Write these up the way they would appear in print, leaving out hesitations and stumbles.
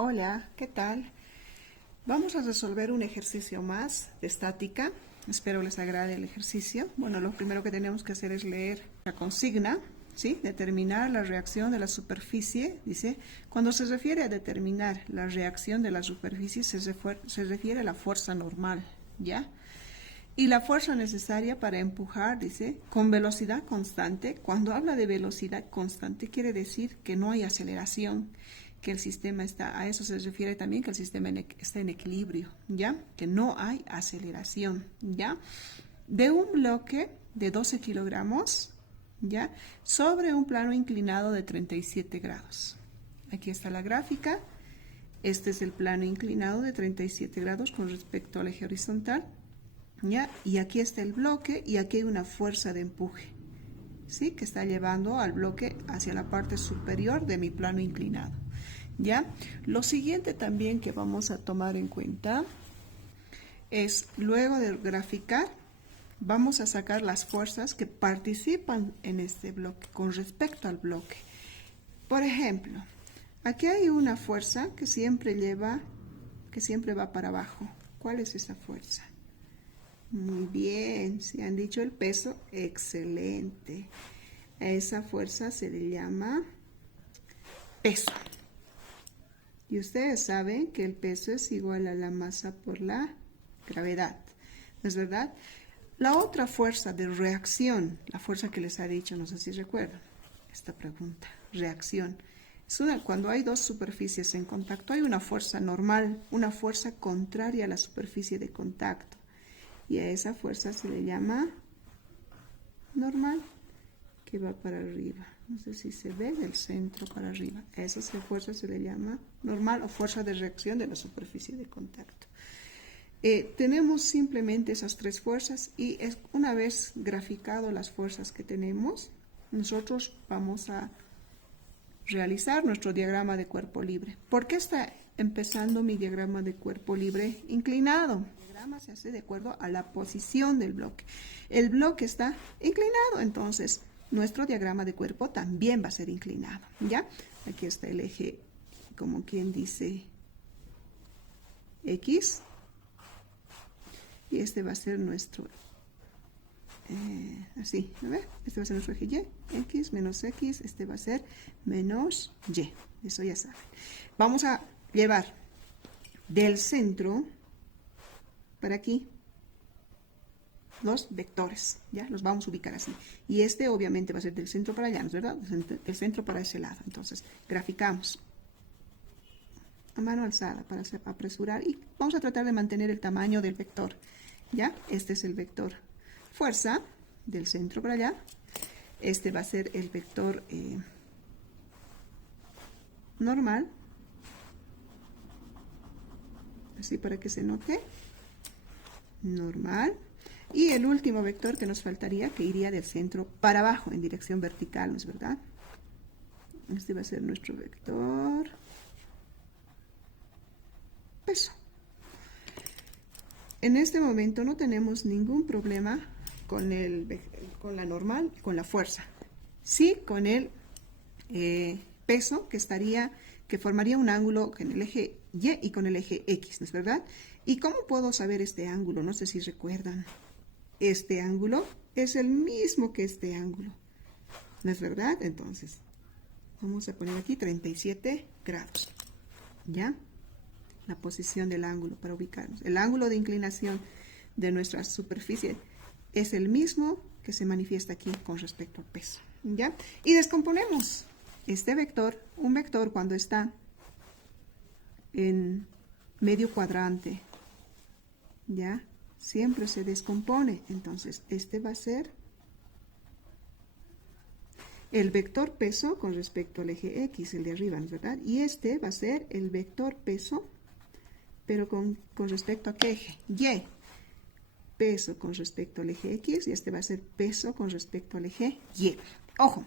Hola, ¿qué tal? Vamos a resolver un ejercicio más de estática. Espero les agrade el ejercicio. Bueno, lo primero que tenemos que hacer es leer la consigna, ¿sí? Determinar la reacción de la superficie. Dice, cuando se refiere a determinar la reacción de la superficie, se refiere a la fuerza normal, ¿ya? Y la fuerza necesaria para empujar, dice, con velocidad constante. Cuando habla de velocidad constante, quiere decir que no hay aceleración, que el sistema está, a eso se refiere también que el sistema está en equilibrio, ¿ya? Que no hay aceleración, ¿ya? De un bloque de 12 kilogramos, ¿ya? Sobre un plano inclinado de 37 grados. Aquí está la gráfica. Este es el plano inclinado de 37 grados con respecto al eje horizontal. ¿Ya? Y aquí está el bloque y aquí hay una fuerza de empuje, ¿sí? Que está llevando al bloque hacia la parte superior de mi plano inclinado, ¿ya? Lo siguiente también que vamos a tomar en cuenta es, luego de graficar, vamos a sacar las fuerzas que participan en este bloque con respecto al bloque. Por ejemplo, aquí hay una fuerza que siempre va para abajo. ¿Cuál es esa fuerza? Muy bien, si han dicho el peso, excelente. A esa fuerza se le llama peso. Y ustedes saben que el peso es igual a la masa por la gravedad, ¿no es verdad? La otra fuerza de reacción, la fuerza que les ha dicho, no sé si recuerdan esta pregunta, reacción. Cuando hay dos superficies en contacto, hay una fuerza normal, una fuerza contraria a la superficie de contacto. Y a esa fuerza se le llama normal, que va para arriba. No sé si se ve del centro para arriba. A esa fuerza se le llama normal o fuerza de reacción de la superficie de contacto. Tenemos simplemente esas tres fuerzas y una vez graficado las fuerzas que tenemos, nosotros vamos a realizar nuestro diagrama de cuerpo libre. ¿Por qué está empezando mi diagrama de cuerpo libre inclinado? El diagrama se hace de acuerdo a la posición del bloque. El bloque está inclinado, entonces nuestro diagrama de cuerpo también va a ser inclinado, ¿ya? Aquí está el eje, como quien dice, X. Y este va a ser nuestro, así, ¿no ve? Este va a ser nuestro eje Y, X menos X, este va a ser menos Y. Eso ya saben. Vamos a llevar del centro para aquí los vectores, ¿ya? Los vamos a ubicar así. Y este obviamente va a ser del centro para allá, ¿no es verdad? Del centro para ese lado. Entonces, graficamos a mano alzada para apresurar y vamos a tratar de mantener el tamaño del vector, ¿ya? Este es el vector fuerza del centro para allá. Este va a ser el vector normal, así para que se note, normal. Y el último vector que nos faltaría, que iría del centro para abajo, en dirección vertical, ¿no es verdad? Este va a ser nuestro vector peso. En este momento no tenemos ningún problema con la normal, con la fuerza. Sí, con el peso, que formaría un ángulo en el eje Y y con el eje X, ¿no es verdad? ¿Y cómo puedo saber este ángulo? No sé si recuerdan. Este ángulo es el mismo que este ángulo, ¿no es verdad? Entonces, vamos a poner aquí 37 grados, ¿ya? La posición del ángulo para ubicarnos. El ángulo de inclinación de nuestra superficie es el mismo que se manifiesta aquí con respecto al peso, ¿ya? Y descomponemos este vector, un vector cuando está en medio cuadrante, ¿ya? Siempre se descompone. Entonces, este va a ser el vector peso con respecto al eje X, el de arriba, ¿no es verdad? Y este va a ser el vector peso, pero con respecto a qué eje? Y. Peso con respecto al eje X y este va a ser peso con respecto al eje Y. Ojo,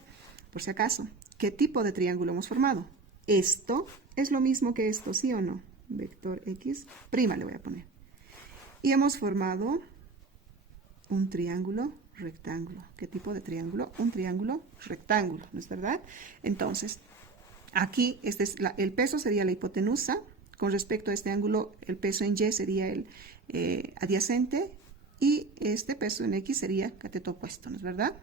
por si acaso, ¿qué tipo de triángulo hemos formado? Esto es lo mismo que esto, ¿sí o no? Vector X', le voy a poner. Y hemos formado un triángulo rectángulo. ¿Qué tipo de triángulo? Un triángulo rectángulo, ¿no es verdad? Entonces, Aquí el peso sería la hipotenusa. Con respecto a este ángulo, el peso en Y sería el adyacente y este peso en X sería cateto opuesto, ¿no es verdad?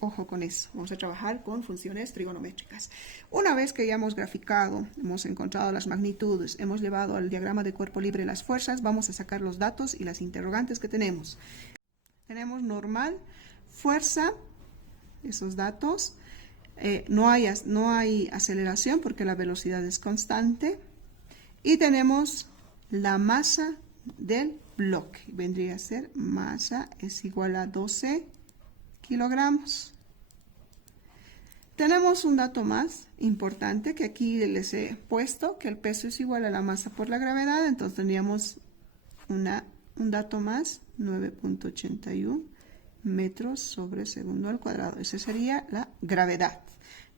Ojo con eso. Vamos a trabajar con funciones trigonométricas. Una vez que ya hemos graficado, hemos encontrado las magnitudes, hemos llevado al diagrama de cuerpo libre las fuerzas, vamos a sacar los datos y las interrogantes que tenemos. Tenemos normal, fuerza, esos datos. No hay aceleración porque la velocidad es constante. Y tenemos la masa del bloque. Vendría a ser masa es igual a 12 kilogramos. Tenemos un dato más importante que aquí les he puesto, que el peso es igual a la masa por la gravedad. Entonces tendríamos un dato más, 9.81 metros sobre segundo al cuadrado. Esa sería la gravedad,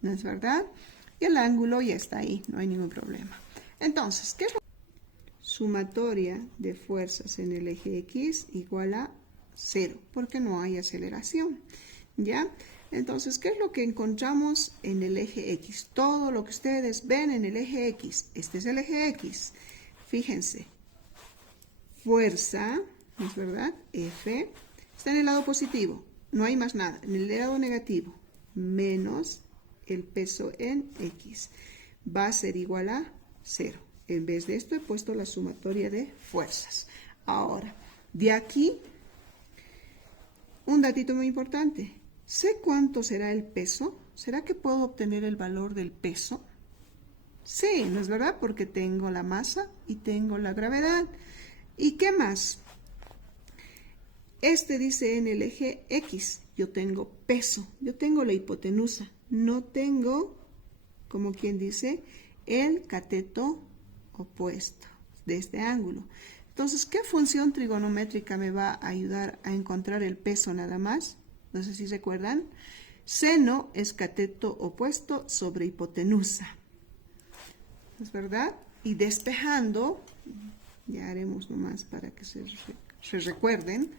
¿no es verdad? Y el ángulo ya está ahí, no hay ningún problema. Entonces, ¿qué es lo? Sumatoria de fuerzas en el eje X igual a 0, porque no hay aceleración, ¿ya? Entonces, ¿qué es lo que encontramos en el eje X? Todo lo que ustedes ven en el eje X, este es el eje X. Fíjense, fuerza, ¿no es verdad? F, está en el lado positivo, no hay más nada. En el lado negativo, menos el peso en X, va a ser igual a 0. En vez de esto he puesto la sumatoria de fuerzas. Ahora, de aquí, un datito muy importante. ¿Sé cuánto será el peso? ¿Será que puedo obtener el valor del peso? Sí, ¿no es verdad? Porque tengo la masa y tengo la gravedad. ¿Y qué más? Este dice en el eje X, yo tengo peso, yo tengo la hipotenusa, no tengo, como quien dice, el cateto opuesto de este ángulo. Entonces, ¿qué función trigonométrica me va a ayudar a encontrar el peso nada más? No sé si recuerdan. Seno es cateto opuesto sobre hipotenusa. ¿Es verdad? Y despejando, ya haremos nomás para que se recuerden,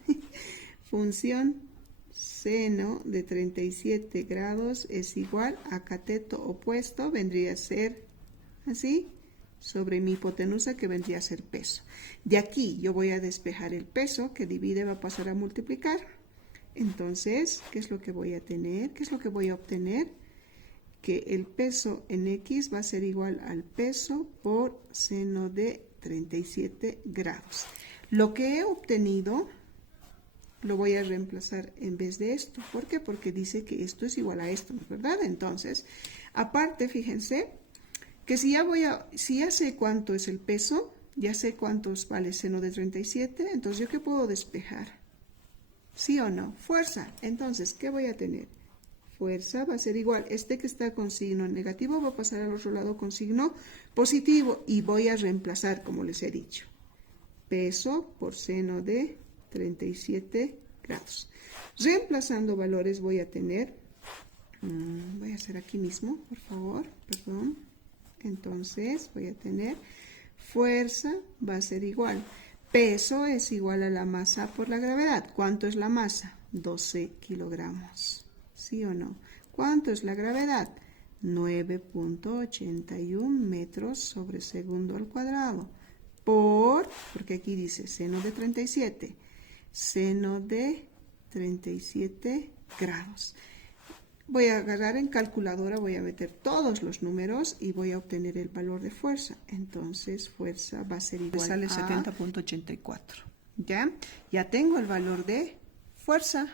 función seno de 37 grados es igual a cateto opuesto, vendría a ser así, sobre mi hipotenusa que vendría a ser peso. De aquí yo voy a despejar el peso que divide, va a pasar a multiplicar. Entonces, ¿qué es lo que voy a tener? ¿Qué es lo que voy a obtener? Que el peso en X va a ser igual al peso por seno de 37 grados. Lo que he obtenido lo voy a reemplazar en vez de esto. ¿Por qué? Porque dice que esto es igual a esto, ¿no es verdad? Entonces, aparte, fíjense, que si ya sé cuánto es el peso, ya sé cuántos vale seno de 37, entonces ¿yo qué puedo despejar? ¿Sí o no? Fuerza. Entonces, ¿qué voy a tener? Fuerza va a ser igual. Este que está con signo negativo va a pasar al otro lado con signo positivo y voy a reemplazar, como les he dicho, peso por seno de 37 grados. Reemplazando valores voy a tener, voy a hacer aquí mismo, por favor, perdón. Entonces voy a tener fuerza va a ser igual. Peso es igual a la masa por la gravedad. ¿Cuánto es la masa? 12 kilogramos. ¿Sí o no? ¿Cuánto es la gravedad? 9.81 metros sobre segundo al cuadrado. Porque aquí dice seno de 37. Seno de 37 grados. Voy a agarrar en calculadora, voy a meter todos los números y voy a obtener el valor de fuerza. Entonces, fuerza va a ser igual sale a 70.84. ¿Ya? Ya tengo el valor de fuerza.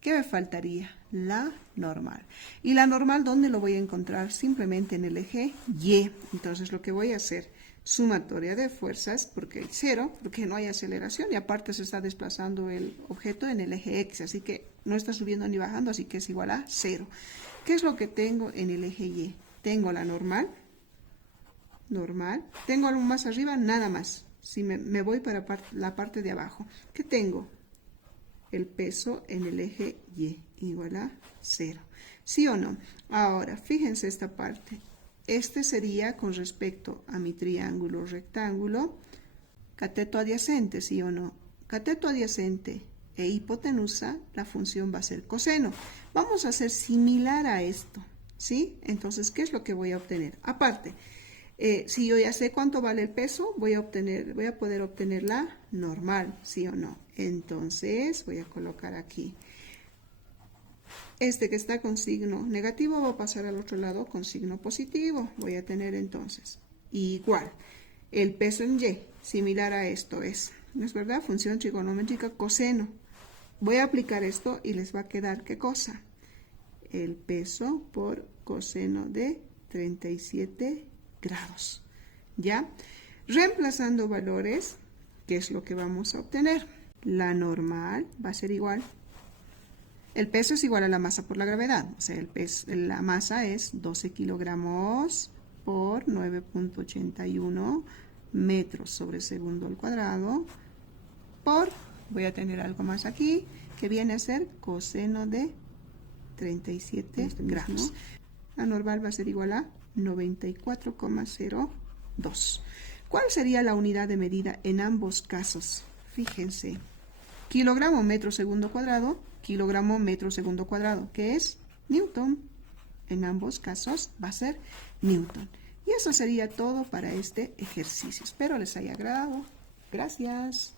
¿Qué me faltaría? La normal. ¿Y la normal dónde lo voy a encontrar? Simplemente en el eje Y. Entonces, lo que voy a hacer, sumatoria de fuerzas, porque hay 0, porque no hay aceleración y aparte se está desplazando el objeto en el eje X, así que no está subiendo ni bajando, así que es igual a 0. ¿Qué es lo que tengo en el eje Y? Tengo la normal, tengo algo más arriba, nada más. Si me voy para la parte de abajo, ¿qué tengo? El peso en el eje Y, igual a 0. ¿Sí o no? Ahora, fíjense esta parte. Este sería con respecto a mi triángulo rectángulo, cateto adyacente, ¿sí o no? Cateto adyacente e hipotenusa, la función va a ser coseno. Vamos a hacer similar a esto. ¿sí? Entonces, ¿qué es lo que voy a obtener? Aparte, si yo ya sé cuánto vale el peso, voy a poder obtener la normal, ¿sí o no? Entonces, voy a colocar aquí. Este que está con signo negativo va a pasar al otro lado con signo positivo. Voy a tener entonces igual. El peso en Y, similar a esto es, ¿no es verdad? Función trigonométrica coseno. Voy a aplicar esto y les va a quedar, ¿qué cosa? El peso por coseno de 37 grados. ¿Ya? Reemplazando valores, ¿qué es lo que vamos a obtener? La normal va a ser igual. El peso es igual a la masa por la gravedad. O sea, la masa es 12 kilogramos por 9.81 metros sobre segundo al cuadrado por, voy a tener algo más aquí, que viene a ser coseno de 37 grados. La normal va a ser igual a 94,02. ¿Cuál sería la unidad de medida en ambos casos? Fíjense. Kilogramo metro segundo cuadrado, kilogramo metro segundo cuadrado, que es Newton. En ambos casos va a ser Newton. Y eso sería todo para este ejercicio. Espero les haya agradado. Gracias.